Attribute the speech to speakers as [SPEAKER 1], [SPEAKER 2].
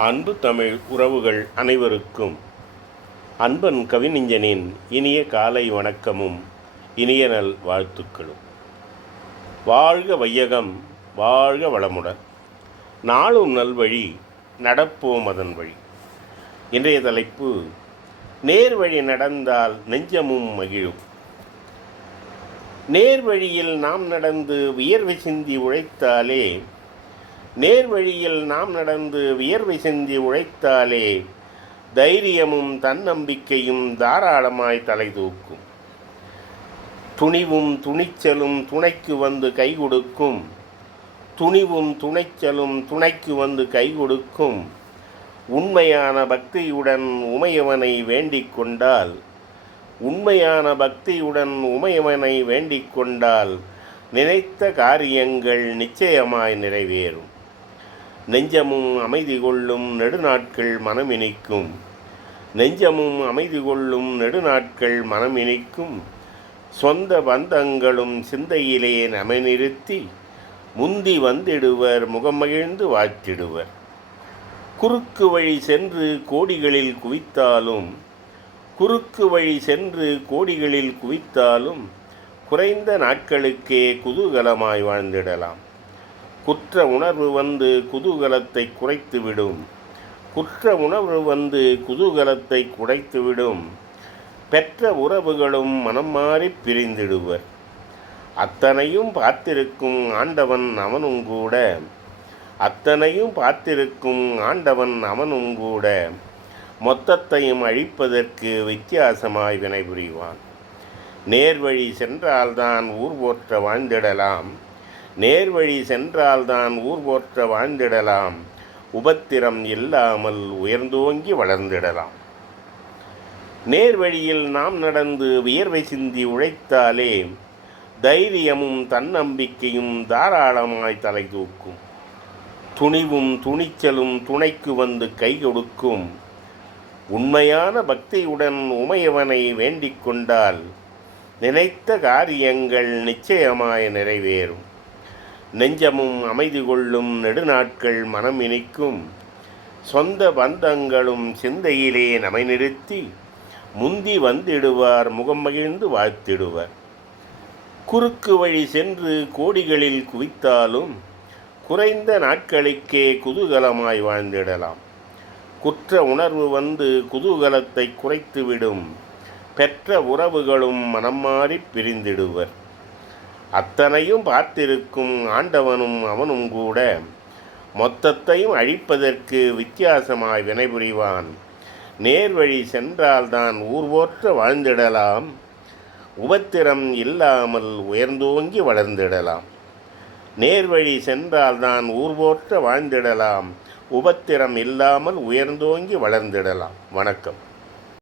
[SPEAKER 1] அன்பு தமிழ் உறவுகள் அனைவருக்கும். அன்பன் கவிஞனின் இனிய காலை வணக்கமும் இனிய நல் வாழ்த்துக்களும். வாழ்க வையகம் வாழ்க வளமுடன். நாளும் நல்வழி நடப்போம் அதன் வழி. இன்றைய தலைப்பு நேர்வழி நடந்தால் நெஞ்சமும் மகிழும். நேர்வழியில் நாம் நடந்து வியர்வை சிந்தி உழைத்தாலே நேர்வழியில் நாம் நடந்து வியர்வை சிந்தி உழைத்தாலே தைரியமும் தன்னம்பிக்கையும் தாராளமாய் தலை தூக்கும். துணிவும் துணிச்சலும் துணைக்கு வந்து கை கொடுக்கும். துணிவும் துணைச்சலும் துணைக்கு வந்து கை கொடுக்கும். உண்மையான பக்தியுடன் உமையவனை வேண்டிக் கொண்டால் உண்மையான பக்தியுடன் உமையவனை வேண்டிக் கொண்டால் நினைத்த காரியங்கள் நிச்சயமாய் நிறைவேறும். நெஞ்சமும் அமைதி கொள்ளும் நெடுநாட்கள் மனம் இணைக்கும் நெஞ்சமும் அமைதி கொள்ளும் நெடுநாட்கள் மனம் இணைக்கும் சொந்த பந்தங்களும் சிந்தையிலே நமை நிறுத்தி முந்தி வந்திடுவர் முகமகிழ்ந்து வாழ்த்திடுவர் குறுக்கு வழி சென்று கோடிகளில் குவித்தாலும் குறுக்கு வழி சென்று கோடிகளில் குவித்தாலும் குறைந்த நாட்களுக்கே குதூகலமாய் வாழ்ந்திடலாம். குற்ற உணர்வு வந்து குதூகலத்தை குறைத்துவிடும். குற்ற உணர்வு வந்து குதூகலத்தை குறைத்துவிடும். பெற்ற உறவுகளும் மனம் மாறி பிரிந்திடுவர். அத்தனையும் பார்த்திருக்கும் ஆண்டவன் அவனும் கூட. அத்தனையும் பார்த்திருக்கும் ஆண்டவன் அவனும் கூட. மொத்தத்தையும் அழிப்பதற்கு வித்தியாசமாய் வினைபுரிவான். நேர்வழி சென்றால்தான் ஊர் போற்ற வாழ்ந்திடலாம். நேர்வழி சென்றால்தான் ஊர் போற்ற வாழ்ந்திடலாம். உபத்திரம் இல்லாமல் உயர்ந்தோங்கி வளர்ந்திடலாம். நேர்வழியில் நாம் நடந்து வியர்வை சிந்தி உழைத்தாலே தைரியமும் தன்னம்பிக்கையும் தாராளமாய் தலை தூக்கும். துணிவும் துணிச்சலும் துணைக்கு வந்து கை கொடுக்கும். உண்மையான பக்தியுடன் உமையவனை வேண்டிக் கொண்டால் நினைத்த காரியங்கள் நிச்சயமாய் நிறைவேறும். நெஞ்சமும் அமைதி கொள்ளும் நெடுநாட்கள் மனம் இனிக்கும் சொந்த பந்தங்களும் சிந்தையிலே நமை நிறுத்தி முந்தி வந்திடுவார் முகம் மகிழ்ந்து வாழ்த்திடுவர். குறுக்கு வழி சென்று கோடிகளில் குவித்தாலும் குறைந்த நாட்களுக்கே குதூகலமாய் வாழ்ந்திடலாம். குற்ற உணர்வு வந்து குதூகலத்தை குறைத்துவிடும். பெற்ற உறவுகளும் மனம் மாறி பிரிந்திடுவர். அத்தனையும் பார்த்திருக்கும் ஆண்டவனும் அவனும் கூட மொத்தத்தையும் அழிப்பதற்கு வித்தியாசமாய் வினைபுரிவான். நேர்வழி சென்றால்தான் ஊர்வோற்ற வாழ்ந்திடலாம். உபத்திரம் இல்லாமல் உயர்ந்தோங்கி வளர்ந்திடலாம். நேர்வழி சென்றால்தான் ஊர்வோற்ற வாழ்ந்திடலாம். உபத்திரம் இல்லாமல் உயர்ந்தோங்கி வளர்ந்திடலாம். வணக்கம்.